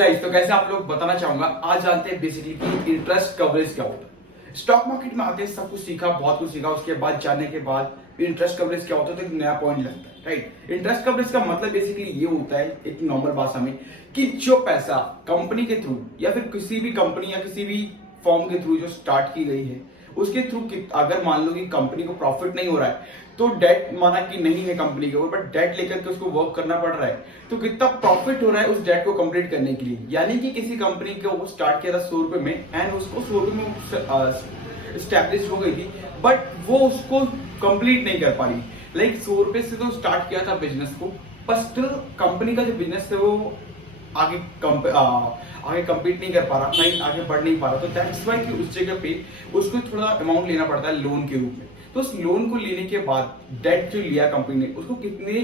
Guys, तो कैसे आप लोग बताना चाहूंगा। आज जानते हैं बेसिकली कि इंटरेस्ट कवरेज क्या होता है। स्टॉक मार्केट में आते हैं, सब कुछ सीखा, बहुत कुछ सीखा, उसके बाद जानने के बाद इंटरेस्ट कवरेज क्या होता है तो एक नया पॉइंट लगता है, राइट। इंटरेस्ट कवरेज का मतलब बेसिकली ये होता है एक नॉर्मल भाषा में कि जो पैसा कंपनी के थ्रू या फिर किसी भी कंपनी या किसी भी फॉर्म के थ्रू जो स्टार्ट की गई है उसके थ्रू अगर मान लो कि कंपनी को प्रॉफिट नहीं हो रहा है तो डेट माना कि नहीं है कंपनी के ऊपर, बट डेट लेकर के उसको वर्क करना पड़ रहा है, तो कितना प्रॉफिट हो रहा है उस डेट को कंप्लीट करने के लिए। यानी कि किसी कंपनी को वो स्टार्ट किया था 100 रुपए में एंड उसको 100 रुपए में स्टैब्लिश हो गई थी, बट वो उसको कंप्लीट नहीं कर पा रही। लाइक 100 रुपए से तो स्टार्ट किया था बिजनेस को, पर स्टिल कंपनी का जो बिजनेस है वो आगे कंपीट नहीं कर पा रहा, नहीं आगे बढ़ नहीं पा रहा। तो दैट्स वाई कि उस जगह पे उसको थोड़ा अमाउंट लेना पड़ता है लोन के रूप में। तो उस लोन को लेने के बाद डेट जो लिया कंपनी ने उसको कितने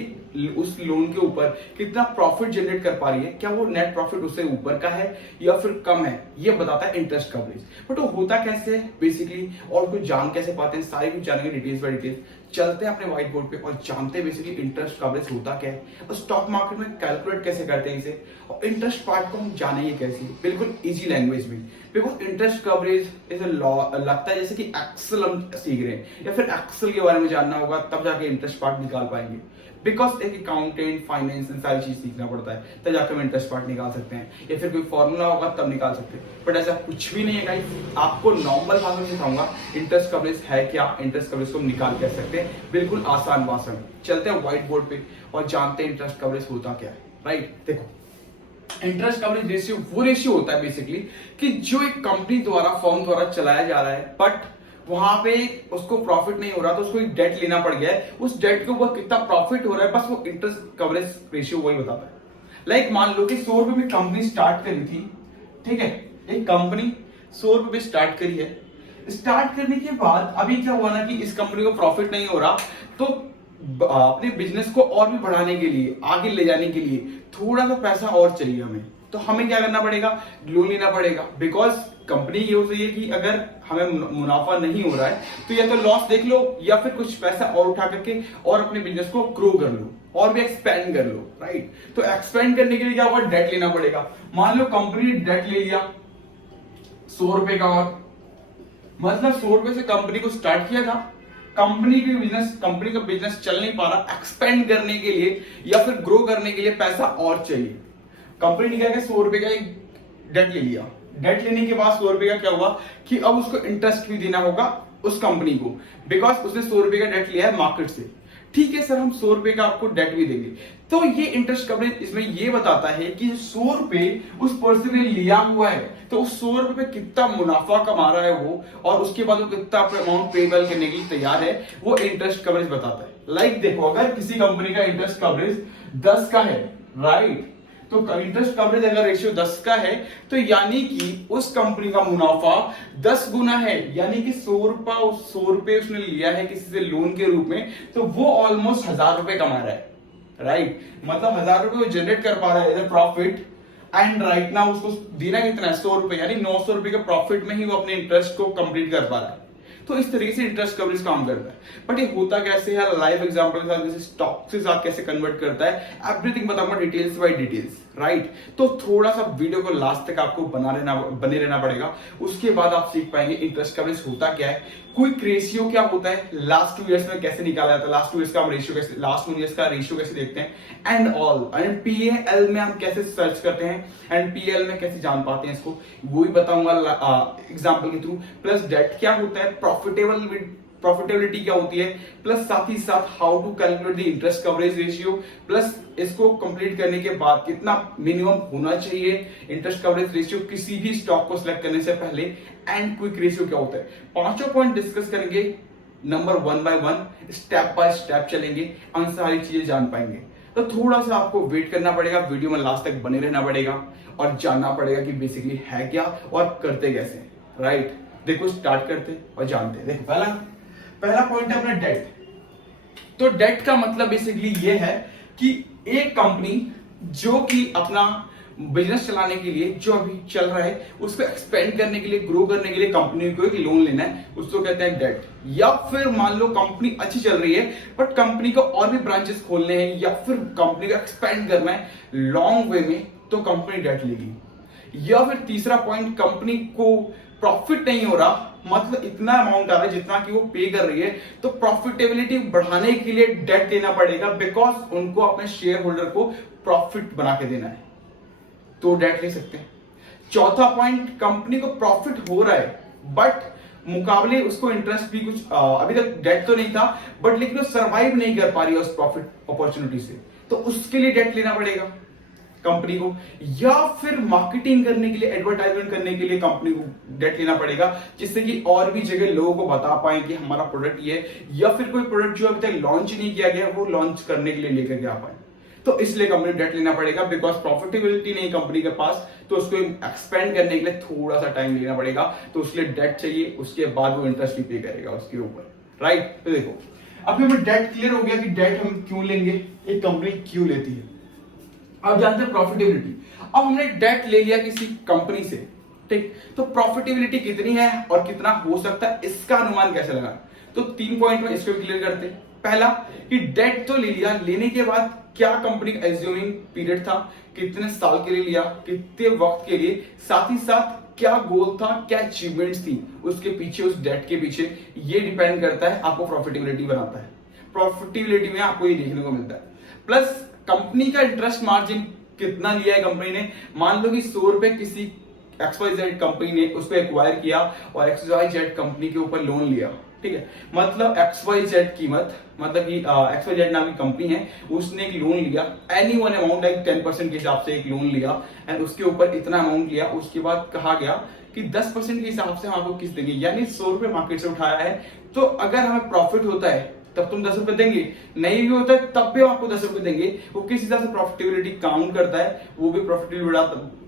उस लोन के ऊपर कितना प्रॉफिट जनरेट कर पा रही है, क्या वो नेट प्रॉफिट उससे ऊपर का है या फिर कम है, ये बताता है इंटरेस्ट कवरेज। बट वो होता कैसे है बेसिकली और कुछ जान कैसे पाते हैं, सारी कुछ जानेंगे डिटेल्स बाय डिटेल्स। चलते हैं अपने व्हाइट बोर्ड पे और जानते हैं बेसिकली इंटरेस्ट कवरेज होता क्या है और स्टॉक मार्केट में कैलकुलेट कैसे करते हैं इसे, और इंटरेस्ट पार्ट को हम जानेंगे कैसे, बिल्कुल इजी लैंग्वेज में। बिकॉज इंटरेस्ट कवरेज इज लगता है जैसे कि एक्सेल हम सीख रहे हैं या फिर एक्सेल के बारे में जानना होगा तब जाके इंटरेस्ट पार्ट निकाल पाएंगे। बिकॉज एक अकाउंटेंट फाइनेंस इन सारी चीज सीखना पड़ता है तब जाकर हम इंटरेस्ट पार्ट निकाल सकते हैं, या फिर कोई फॉर्मूला होगा तब निकाल सकते हैं। बट ऐसा कुछ भी नहीं है गाइस, आपको नॉर्मल भाषा में सिखाऊंगा इंटरेस्ट कवरेज है क्या, इंटरेस्ट कवरेज को हम निकाल कर सकते हैं बिल्कुल आसान भाषा में। चलते हैं व्हाइट बोर्ड पे और जानते हैं इंटरेस्ट कवरेज होता क्या है, राइट। देखो, इंटरेस्ट कवरेज रेशियो वो रेशियो होता है बेसिकली कि जो एक कंपनी द्वारा फर्म द्वारा चलाया जा रहा है, बट वहां पे उसको प्रॉफिट नहीं हो रहा तो उसको एक डेट लेना पड़ गया है, उस डेट के ऊपर कितना प्रॉफिट हो रहा है, बस वो इंटरेस्ट कवरेज रेशियो वही बताता है। लाइक मान लो कि 100 रुपए में कंपनी स्टार्ट करी थी, ठीक है, एक कंपनी 100 रुपए स्टार्ट करी है। स्टार्ट करने के बाद अभी क्या हुआ ना कि इस कंपनी को प्रॉफिट नहीं हो रहा, तो अपने बिजनेस को और भी बढ़ाने के लिए, आगे ले जाने के लिए थोड़ा सा पैसा और चाहिए हमें, तो हमें क्या करना पड़ेगा, लोन लेना पड़ेगा। बिकॉज कंपनी ये हो रही है कि अगर हमें मुनाफा नहीं हो रहा है तो या तो लॉस देख लो या फिर कुछ पैसा और उठा करके और अपने बिजनेस को ग्रो कर लो और भी एक्सपेंड कर लो, राइट। तो एक्सपेंड करने के लिए क्या होगा, डेट लेना पड़ेगा। मान लो कंपनी ने डेट ले लिया 100 रुपए का, और मतलब 100 रुपए से कंपनी को स्टार्ट किया था, कंपनी का बिजनेस चल नहीं पा रहा, एक्सपेंड करने के लिए या फिर ग्रो करने के लिए पैसा और चाहिए। कंपनी ने क्या किया, 100 रुपए का एक डेट ले लिया। डेट लेने के बाद 100 रुपए का क्या हुआ कि अब उसको इंटरेस्ट भी देना होगा उस कंपनी को, बिकॉज उसने 100 रुपए का डेट लिया है मार्केट से। ठीक है सर, हम 100 रुपए का आपको डेट भी देंगे। तो ये इंटरेस्ट कवरेज इसमें ये बताता है कि 100 रुपए उस पर्सन ने लिया हुआ है तो उस 100 रुपए पे कितना मुनाफा कमा रहा है वो, और उसके बाद वो कितना अमाउंट पेबल करने के लिए तैयार है, वो इंटरेस्ट कवरेज बताता है। लाइक देखो, अगर किसी कंपनी का इंटरेस्ट कवरेज 10 का है, राइट, तो इंटरेस्ट कवरेज अगर रेशियो 10 का है तो यानी कि उस कंपनी का मुनाफा 10 गुना है। यानी कि 100 रुपए उसने लिया है किसी से लोन के रूप में, तो वो ऑलमोस्ट 1000 रुपए कमा रहा है, राइट। मतलब 1000 रुपए वो जनरेट कर पा रहा है as profit, and right now उसको देना कितना है, 100 रुपए, यानी 900 रुपए के प्रॉफिट में ही वो अपने इंटरेस्ट को कंप्लीट कर पा रहा है। तो इस तरीके से इंटरेस्ट कवरेज काम करता है। बट ये होता कैसे है, लाइव एग्जांपल के साथ, जैसे स्टॉक के साथ कैसे कन्वर्ट करता है, एवरीथिंग बताऊंगा डिटेल्स बाय डिटेल्स, राइट। तो थोड़ा सा वीडियो को लास्ट तक आपको बने रहना पड़ेगा, उसके बाद आप सीख पाएंगे इंटरेस्ट कवरेज होता क्या है, क्विक रेशियो क्या होता है, लास्ट 2 इयर्स में कैसे निकाला जाता है, लास्ट 2 इयर्स का हम रेशियो कैसे, लास्ट 1 इयर्स का रेशियो कैसे देखते हैं, एंड ऑल, एंड पीएल में हम कैसे सर्च करते हैं, एंड पीएल में कैसे जान पाते हैं इसको, वो भी बताऊंगा एग्जांपल के थ्रू। प्लस डेट क्या होता है, प्रॉफिटेबिलिटी क्या होती है, प्लस साथ ही साथ how to calculate the interest coverage ratio, plus इसको कंप्लीट करने के बाद कितना मिनिमम होना चाहिए इंटरेस्ट कवरेज रेशियो किसी भी स्टॉक को सिलेक्ट करने से पहले, एंड क्विक रेशियो क्या होता है। पांचों पॉइंट डिस्कस करेंगे, number 1 by 1, step by step चलेंगे, हम सारी चीजें जान पाएंगे। तो थोड़ा सा आपको वेट करना पड़ेगा, वीडियो में लास्ट तक बने रहना पड़ेगा और जानना पड़ेगा कि बेसिकली है क्या और करते कैसे, राइट। देखो, स्टार्ट करते और जानते हैं। देखो, पहला पॉइंट है अपना डेट। तो डेट का मतलब बेसिकली ये है कि एक कंपनी जो कि अपना बिजनेस चलाने के लिए जो अभी चल रहा है उसको एक्सपेंड करने के लिए, ग्रो करने के लिए कंपनी को एक लोन लेना है, उसको कहते हैं डेट। या फिर मान लो कंपनी अच्छी चल रही है बट कंपनी को और भी ब्रांचेस खोलने हैं या फिर कंपनी को एक्सपेंड करना है लॉन्ग वे में, तो कंपनी डेट लेगी। या फिर तीसरा पॉइंट, कंपनी को प्रॉफिट नहीं हो रहा, मतलब इतना अमाउंट आ रहा है जितना कि वो पे कर रही है, तो प्रॉफिटेबिलिटी बढ़ाने के लिए डेट लेना पड़ेगा, बिकॉज उनको अपने शेयर होल्डर को प्रॉफिट बना के देना है, तो डेट ले सकते हैं। चौथा पॉइंट, कंपनी को प्रॉफिट हो रहा है बट मुकाबले उसको इंटरेस्ट भी कुछ अभी तक डेट तो नहीं था, बट लेकिन वो सर्वाइव नहीं कर पा रही है उस प्रॉफिट अपॉर्चुनिटी से, तो उसके लिए डेट लेना पड़ेगा कंपनी को। या फिर मार्केटिंग करने के लिए, एडवर्टाइजमेंट करने के लिए कंपनी को डेट लेना पड़ेगा, जिससे कि और भी जगह लोगों को बता पाए कि हमारा प्रोडक्ट ये है, या फिर कोई प्रोडक्ट जो अभी तक लॉन्च नहीं किया गया वो लॉन्च करने के लिए लेकर के आ पाए, तो इसलिए कंपनी डेट लेना पड़ेगा, बिकॉज प्रॉफिटेबिलिटी नहीं कंपनी के पास, तो उसको एक्सपेंड करने के लिए थोड़ा सा टाइम लेना पड़ेगा, तो उसके लिए डेट चाहिए, उसके बाद वो इंटरेस्ट भी पे करेगा उसके ऊपर, राइट। तो देखो अभी हमें डेट क्लियर हो गया कि डेट हम क्यों लेंगे, एक कंपनी क्यों लेती है। अब जानते हैं प्रॉफिटेबिलिटी। अब हमने डेट ले लिया किसी कंपनी से, ठीक, तो प्रॉफिटेबिलिटी कितनी है और कितना हो सकता है, इसका अनुमान कैसे लगा, तो 3 पॉइंट में इसको क्लियर करते हैं। पहला कि डेट तो ले लिया, लेने के बाद क्या कंपनी का एज्यूमिंग पीरियड था, कितने साल के लिए लिया, कितने वक्त के लिए, साथ ही साथ क्या गोल था, क्या अचीवमेंट्स थी उसके पीछे, उस डेट के पीछे, ये डिपेंड करता है, आपको प्रॉफिटेबिलिटी बनाता है। प्रॉफिटेबिलिटी में आपको ये देखने को मिलता है। प्लस कंपनी का इंटरेस्ट मार्जिन कितना लिया है कंपनी ने, मान लो कि 100 रुपए किसी XYZ कंपनी ने उसको एक्वायर किया और XYZ कंपनी के ऊपर लोन लिया, ठीक है, मतलब XYZ कीमत, मतलब कि XYZ नाम की कंपनी है, उसने एक लोन लिया, एनी वन अमाउंट लाइक 10% के हिसाब से एक लोन लिया, एंड उसके ऊपर इतना अमाउंट लिया, उसके बाद कहा गया कि 10% के हिसाब से हम आपको किस्त देंगे, यानी 100 रुपए मार्केट से उठाया है, तो अगर हमें प्रॉफिट होता है तब तुम 10 रुपए देंगे, नहीं भी होता है तब भी हम आपको 10 रुपए देंगे। वो किस हिसाब से प्रॉफिटेबिलिटी काउंट करता है, वो भी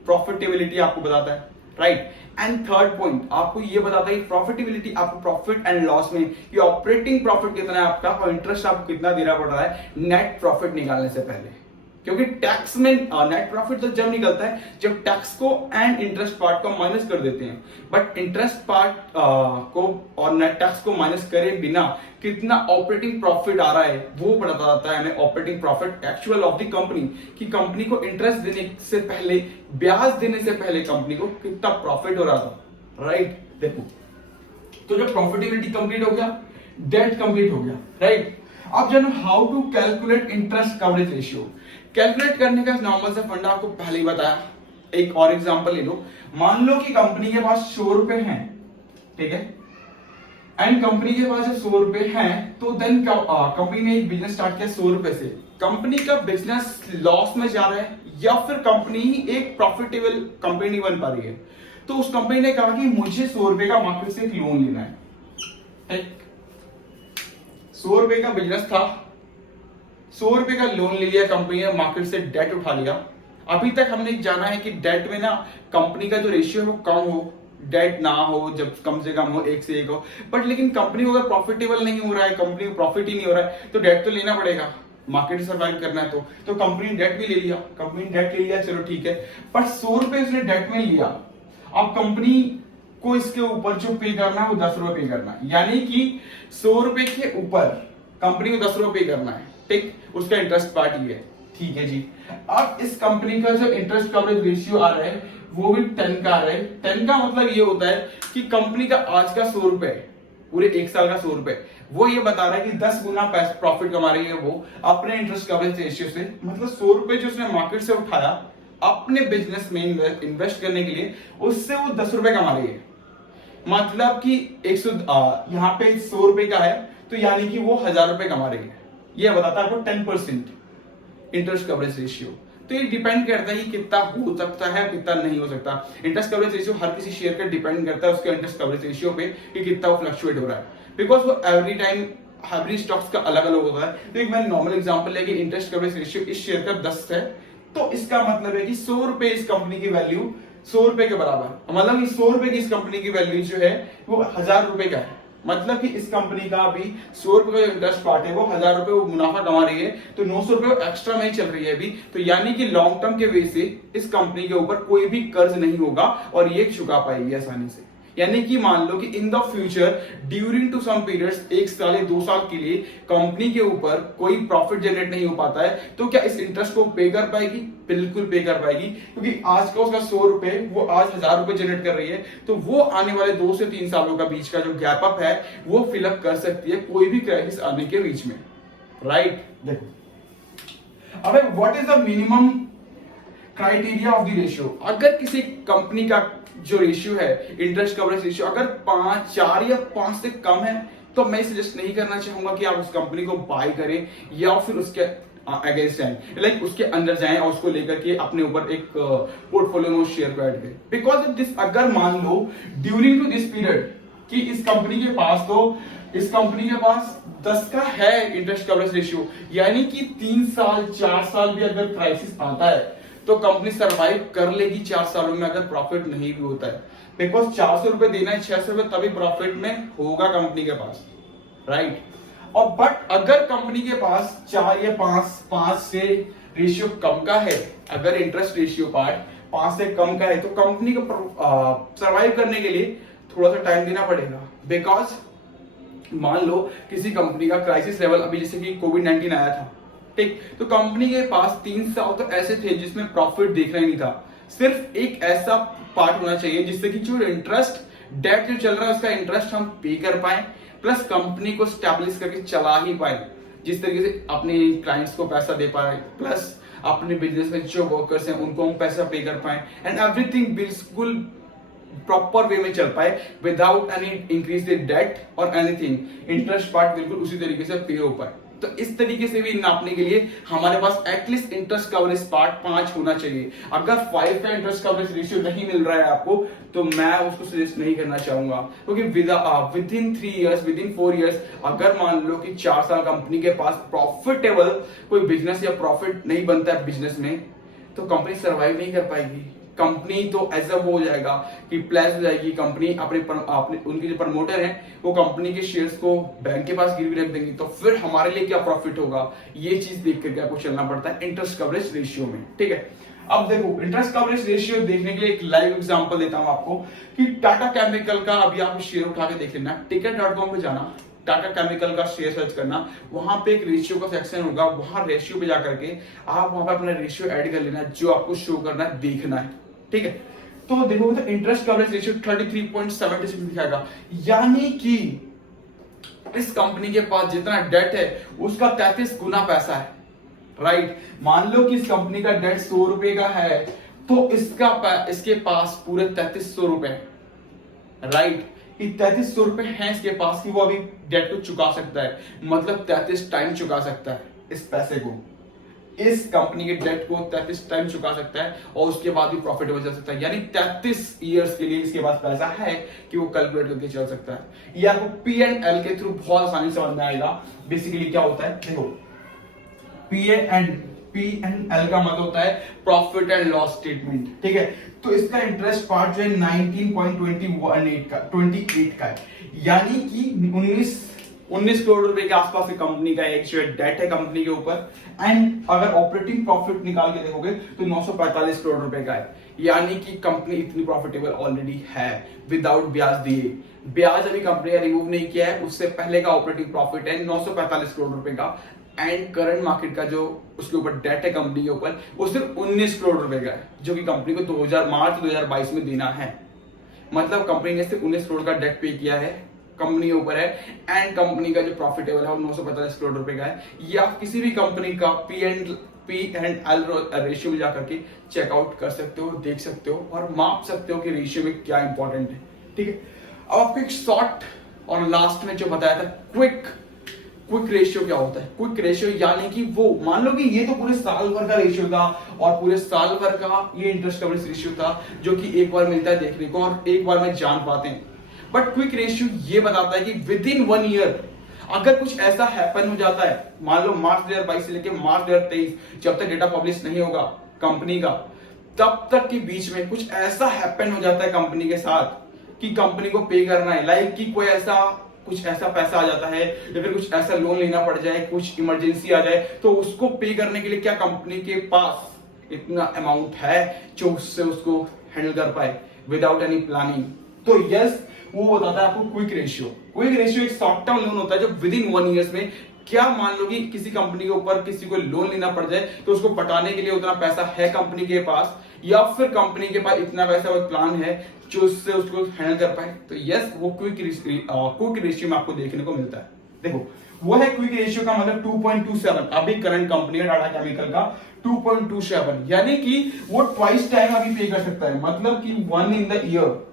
प्रॉफिटेबिलिटी आपको बताता है, राइट। एंड थर्ड पॉइंट आपको ये बताता है कि प्रॉफिटेबिलिटी आपको प्रॉफिट एंड लॉस में कि ऑपरेटिंग प्रॉफिट कितना है आपका और इंटरेस्ट आपको कितना देना पड़ रहा है नेट प्रॉफिट निकालने से पहले, क्योंकि टैक्स में नेट प्रॉफिट तो जब निकलता है जब टैक्स को एंड इंटरेस्ट पार्ट को माइनस कर देते हैं, बट इंटरेस्ट पार्ट को और नेट टैक्स को माइनस करे बिना कितना ऑपरेटिंग प्रॉफिट आ रहा है वो बताता है हमें operating profit actual of the company, कि कंपनी को इंटरेस्ट देने से पहले, ब्याज देने से पहले कंपनी को कितना प्रॉफिट हो रहा था, राइट। देखो तो जब प्रॉफिटेबिलिटी कंप्लीट हो गया, डेट कंप्लीट हो गया, राइट। अब जानो how to calculate interest coverage ratio. Calculate करने का नॉर्मल सा फंडा आपको पहले ही बताया। एक और एग्जांपल ले लो, मान लो कि कंपनी के पास 100 रुपए हैं, ठीक है, एंड कंपनी के पास जब 100 रुपए हैं तो देन कंपनी ने एक बिजनेस स्टार्ट किया 100 रुपए से, कंपनी का बिजनेस लॉस में जा रहा है या फिर कंपनी ही एक प्रॉफिटेबल कंपनी नहीं बन पा रही है, तो उस कंपनी ने कहा कि मुझे 100 रुपए का मार्केट से एक लोन लेना है, ठीक, 100 रुपए का बिजनेस था, 100 रुपए का लोन ले लिया कंपनी ने, मार्केट से डेट उठा लिया। अभी तक हमने जाना है कि डेट में ना कंपनी का जो रेशियो है वो कम हो, डेट ना हो, जब कम से कम हो 1 से 1 हो, बट लेकिन कंपनी को अगर प्रॉफिटेबल नहीं हो रहा है, कंपनी को प्रॉफिट ही नहीं हो रहा है, तो डेट तो लेना पड़ेगा, मार्केट सर्वाइव करना है, तो कंपनी ने डेट भी ले लिया, कंपनी ने डेट ले लिया, चलो ठीक है, पर 100 रुपए उसने डेट में लिया, अब कंपनी को इसके ऊपर जो पे करना है वो 10 रुपए पे करना है, यानी कि 100 रुपए के ऊपर कंपनी को 10 रुपए पे करना है, ठीक, उसका इंटरेस्ट पार्ट ही है, ठीक है जी। अब इस कंपनी का जो इंटरेस्ट कवरेज रेशियो आ रहा है वो भी 10 का आ रहा है। 10 का मतलब ये होता है कि कंपनी का आज का 100 रुपए, पूरे 1 साल का 100 रुपए, वो ये बता रहा है कि 10 गुना प्रॉफिट कमा रही है वो अपने इंटरेस्ट कवरेज रेशियो से, मतलब 100 रुपए जो उसने मार्केट से उठाया अपने बिजनेस में इन्वेस्ट करने के लिए, उससे वो 10 रुपए कमा रही है, मतलब कि 100 यहाँ पे 100 रुपए का है तो यानी कि वो 1000 रुपए कमा रही है, ये बताता है आपको 10% इंटरेस्ट कवरेज रेशियो। तो ये डिपेंड करता है कि कितना हो सकता है कितना नहीं हो सकता। इंटरेस्ट कवरेज रेशियो हर किसी शेयर का डिपेंड करता है उसके इंटरेस्ट कवरेज रेशियो पे कि कितना वो फ्लक्चुएट हो रहा है, बिकॉज वो एवरी टाइम हाइब्रिड स्टॉक्स का अलग अलग होता है। तो एक मैंने नॉर्मल एग्जांपल है कि इंटरेस्ट कवरेज रेशियो इस शेयर का 10 है, तो इसका मतलब है कि 100 रुपए इस कंपनी की वैल्यू 100 रुपए के बराबर, मतलब कि 100 रुपए की इस कंपनी की वैल्यू जो है वो 1000 रुपए का है, मतलब कि इस कंपनी का अभी 100 रुपए का इंटरेस्ट पार्ट है, वो 1000 रुपए वो मुनाफा कमा रही है, तो 900 रुपए एक्स्ट्रा में ही चल रही है अभी, तो यानी कि लॉन्ग टर्म के वे से इस कंपनी के ऊपर कोई भी कर्ज नहीं होगा और ये चुका पाएगी आसानी से। यानी कि मान लो कि in the future during to some periods, 1 साल या 2 साल के लिए कंपनी के ऊपर कोई प्रॉफिट जनरेट नहीं हो पाता है, तो क्या इस इंटरेस्ट को पे कर पाएगी? बिल्कुल पे कर पाएगी, क्योंकि आज का उसका 100 रुपए वो आज 1000 रुपए जनरेट कर रही है, तो वो आने वाले 2 से 3 सालों का बीच का जो गैप अप है वो फिलअप कर सकती है कोई भी क्राइसिस आने के बीच में, राइट? देखो अब what is the minimum criteria of the ratio. अगर किसी कंपनी का जो रेशियो है, इंटरेस्ट कवरेज रेशियो, अगर 4 या 5 से कम है, तो मैं सजेस्ट नहीं करना चाहूंगा कि आप उस कंपनी को बाय करें या फिर उसके अगेंस्ट जाएं, लाइक उसके अंदर जाएं और उसको लेकर के अपने ऊपर एक पोर्टफोलियो में शेयर को ऐड करें। बिकॉज ऑफ दिस, अगर मान लो ड्यूरिंग टू दिस पीरियड कि इस कंपनी के पास 10 का है इंटरेस्ट कवरेज रेशियो, यानी कि 3 साल 4 साल भी अगर क्राइसिस आता है तो कंपनी सरवाइव कर लेगी 4 सालों में, अगर प्रॉफिट नहीं भी होता है। बिकॉज 400 रुपए देना है, 600 रुपए तभी प्रॉफिट में होगा कंपनी के पास, राइट? और बट अगर कंपनी के पास 4 या 5 से रेशियो कम का है, अगर इंटरेस्ट रेशियो पार्ट 5 से कम का है, तो कंपनी को सरवाइव करने के लिए थोड़ा सा टाइम देना पड़ेगा। बिकॉज मान लो किसी कंपनी का क्राइसिस लेवल, अभी जैसे कि कोविड-19 आया था, ठीक, तो कंपनी के पास 3 साल तो ऐसे थे जिसमें प्रॉफिट देखना ही नहीं था। सिर्फ एक ऐसा पार्ट होना चाहिए जिससे कि जो इंटरेस्ट डेट जो चल रहा है उसका इंटरेस्ट हम पे कर पाए, प्लस कंपनी को स्टैब्लिश करके चला ही पाए, जिस तरीके से अपने क्लाइंट्स को पैसा दे पाए, प्लस अपने बिजनेस में जो वर्कर्स हैं उनको हम पैसा पे कर पाए, एंड एवरीथिंग बिल्कुल प्रॉपर वे में चल पाए without any increase the debt और एनीथिंग। इंटरेस्ट पार्ट बिल्कुल उसी तरीके से पे हो पाए। तो इस तरीके से भी नापने के लिए हमारे पास एटलीस्ट इंटरेस्ट कवरेज पार्ट 5 होना चाहिए। अगर 5 का इंटरेस्ट कवरेज रेशियो नहीं मिल रहा है आपको, तो मैं उसको सजेस्ट नहीं करना चाहूंगा, क्योंकि with in 3 years, with in 4 years, अगर मान लो कि 4 साल कंपनी के पास प्रॉफिटेबल कोई बिजनेस या प्रॉफिट नहीं बनता है बिजनेस में, तो कंपनी सर्वाइव नहीं कर पाएगी। कंपनी तो ऐसा वो हो जाएगा कि प्लेस हो जाएगी कंपनी, अपने उनके जो प्रमोटर हैं वो कंपनी के शेयर्स को बैंक के पास गिरवी रख देंगे, तो फिर हमारे लिए क्या प्रॉफिट होगा, ये चीज देख करके आपको चलना पड़ता है इंटरेस्ट कवरेज रेशियो में, ठीक है? अब देखो इंटरेस्ट कवरेज रेशियो देखने के लिए एक लाइव एग्जांपल देता हूं आपको कि टाटा केमिकल का, अभी आप शेयर उठा के देख लेना, ticket.com पे जाना, टाटा केमिकल का शेयर सर्च करना, वहां पे एक रेशियो का सेक्शन होगा, वहां रेशियो पे जाकर के आप वहां पे अपना रेशियो ऐड कर लेना, जो आपको शो करना है, देखना है, ठीक है? तो देखो तो इंटरेस्ट कवरेज रेशियो 33.76 दिखाएगा, यानी कि इस कंपनी के पास जितना डेट है उसका 33 गुना पैसा है, राइट? मान लो कि इस कंपनी का डेट 100 रुपए का है, तो इसके पास पूरे 3300 रुपए, राइट? 3300 रुपए हैं इसके पास कि वो अभी डेट को चुका सकता है, मतलब 33 टाइम चुका सकता है इस पैसे को, इस कंपनी के डेट को 33 टाइम चुका सकता है और उसके बाद भी प्रॉफिटेबल चल सकता है। यानी 33 इयर्स के लिए इसके पास पैसा है कि वो कैलकुलेट करके चल सकता है। ये आपको P&L के थ्रू बहुत आसानी से समझ में आएगा। बेसिकली क्या होता है, देखो P&L का मतलब होता है प्रॉफिट एंड लॉस स्टेटमेंट, ठीक है? तो इसका इंटरेस्ट पार्ट जो है 19.28 का है, यानी कि 19 करोड़ रुपए के आसपास कंपनी का एक जो डेट है कंपनी के ऊपर, एंड अगर ऑपरेटिंग प्रॉफिट निकाल के देखोगे तो 945 करोड़ रुपए का है, यानी कि कंपनी इतनी प्रॉफिटेबल ऑलरेडी है विदाउट ब्याज दिए। ब्याज अभी कंपनी ने रिमूव नहीं किया है, उससे पहले का ऑपरेटिंग प्रॉफिट है 945 करोड़ रुपए का, एंड करंट मार्केट का जो उसके ऊपर डेट है कंपनी के ऊपर वो सिर्फ 19 करोड़ रुपए का है, जो कि कंपनी को मार्च 2022 में देना है। मतलब कंपनी ने सिर्फ 19 करोड़ का डेट पे किया है, कंपनी के ऊपर है, एंड कंपनी का जो प्रॉफिटेबल है वो 945 करोड़ रुपए का है। ये आप किसी भी कंपनी का P&L रेशियो में जाकर के चेकआउट कर सकते हो, देख सकते हो और माप सकते हो कि रेशियो में क्या इंपॉर्टेंट है, ठीक है? अब आपको एक शॉर्ट और लास्ट में जो बताया था क्विक रेशियो क्या होता है। क्विक रेशियो यानी कि वो मान लो कि ये तो पूरे साल भर का रेशियो था और पूरे साल भर का ये इंटरेस्ट कवरेज रेशियो था, जो कि एक बार मिलता है देखने को और एक बार में जान पाते हैं। बट क्विक रेशियो ये बताता है कि विद इन 1 ईयर अगर कुछ ऐसा हैपन हो जाता है, मान लो मार्च 2022 से लेकर मार्च 2023 जब तक डेटा पब्लिश नहीं होगा कंपनी का, तब तक के बीच में कुछ ऐसा हैपन हो जाता है कंपनी के साथ कि कंपनी को पे करना है, लाइक कि कुछ ऐसा पैसा आ जाता है या फिर कुछ ऐसा लोन लेना पड़ जाए, कुछ इमरजेंसी आ जाए, तो उसको पे करने के लिए क्या कंपनी के पास इतना अमाउंट है जो उससे उसको हैंडल कर पाए विदाउट एनी प्लानिंग, तो यस, वो बताता है आपको क्विक रेशियो। क्विक रेशियो एक शॉर्ट टर्म लोन होता है जो विद इन 1 ईयर्स में, क्या मान लो कि किसी कंपनी के ऊपर किसी को लोन लेना पड़ जाए तो उसको पटाने के लिए उतना पैसा है कंपनी के पास, या फिर कंपनी के पास इतना पैसा और प्लान है जो उससे उसको हैंडल कर पाए, तो यस वो क्विक रेशियो में आपको देखने को मिलता है। देखो वो है क्विक रेशियो का मतलब 2.27, अभी करंट कंपनी है टाटा केमिकल का 2.27, यानी कि वो ट्वाइस टाइम अभी पे कर सकता है, मतलब कि 1 इन द ईयर।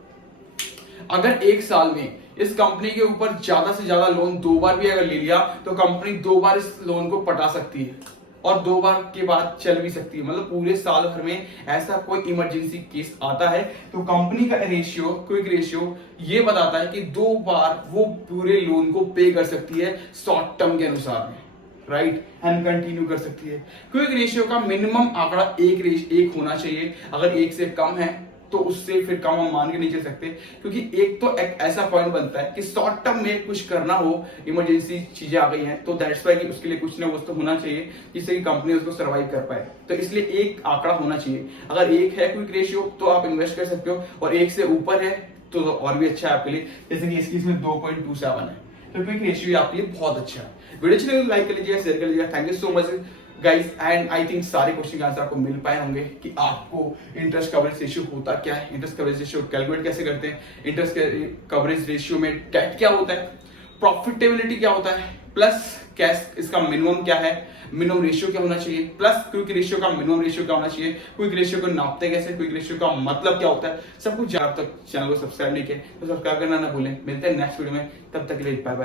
अगर एक साल में इस कंपनी के ऊपर ज्यादा से ज्यादा लोन 2 बार भी अगर ले लिया तो कंपनी 2 बार इस लोन को पटा सकती है और 2 बार के बाद चल भी सकती है। मतलब पूरे साल भर में ऐसा कोई इमरजेंसी केस आता है तो कंपनी का रेशियो, क्विक रेशियो ये बताता है कि 2 बार वो पूरे लोन को पे कर सकती है शॉर्ट टर्म के अनुसार में, राइट, एंड कंटिन्यू कर सकती है। क्विक रेशियो का मिनिमम आंकड़ा एक होना चाहिए, अगर 1 से कम है तो उससे फिर कम हम मान के नहीं चल सकते, क्योंकि एक तो एक ऐसा पॉइंट बनता है कि शॉर्ट टर्म में कुछ करना हो, इमरजेंसी चीजें आ गई हैं, तो दैट्स वाई कि उसके लिए कुछ ना कुछ तो होना चाहिए जिससे कि कंपनी उसको सर्वाइव कर पाए। तो इसलिए एक आंकड़ा होना चाहिए। अगर 1 है क्विक रेशियो तो आप इन्वेस्ट कर सकते हो, और 1 से ऊपर है तो और भी अच्छा है आपके लिए, जैसे कि इसकी इसमें 2.27 है, तो क्विक रेशियो आपके लिए बहुत अच्छा है। वीडियो अच्छी लगी लाइक कर लीजिएगा, शेयर कर लीजिएगा। Thank you so much guys, and I think सारे क्वेश्चन का आंसर आपको मिल पाए होंगे कि आपको इंटरेस्ट कवरेज रेशियो होता क्या है, इंटरेस्ट कवरेज रेशियो कैलकुलेट कैसे करते हैं, इंटरेस्ट कवरेज रेशियो में डेट क्या होता है, प्रॉफिटेबिलिटी क्या होता है, प्लस कैश इसका मिनिमम क्या है, मिनिमम रेशियो क्या होना चाहिए, प्लस क्विक रेशियो का मिनिमम रेशियो क्या होना चाहिए, क्विक रेशियो को नापते कैसे, क्विक रेशियो का मतलब क्या होता है, सब कुछ। जब तक चैनल को सब्सक्राइब नहीं किया तो सब्सक्राइब करना ना भूलें। मिलते हैं नेक्स्ट वीडियो में, तब तक के लिए बाय बाय।